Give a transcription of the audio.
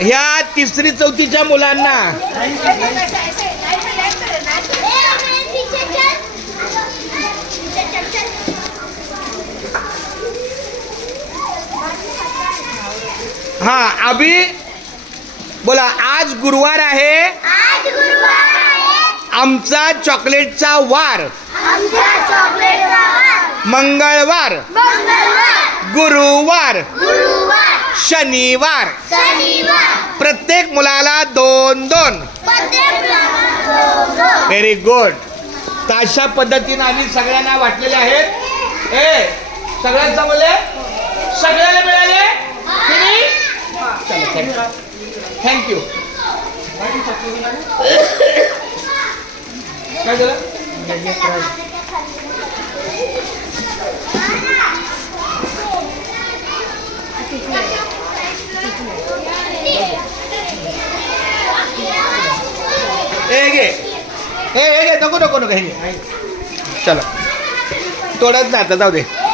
ह्या तिसरी चौथीच्या मुलांना हा अभि बोला, आज गुरुवार आहे, आमचा चॉकलेटचा वार, मंगळवार, गुरुवार, शनिवार, प्रत्येक मुलाला 2-2. Very good. तर अशा पद्धतीने आम्ही सगळ्यांना वाटलेले आहेत. सगळ्यांचा बोलले, सगळ्याला मिळाले. थँक्यू. काय झालं? हे नको नको नको हे घे. चला तोडत ना आता, जाऊ दे.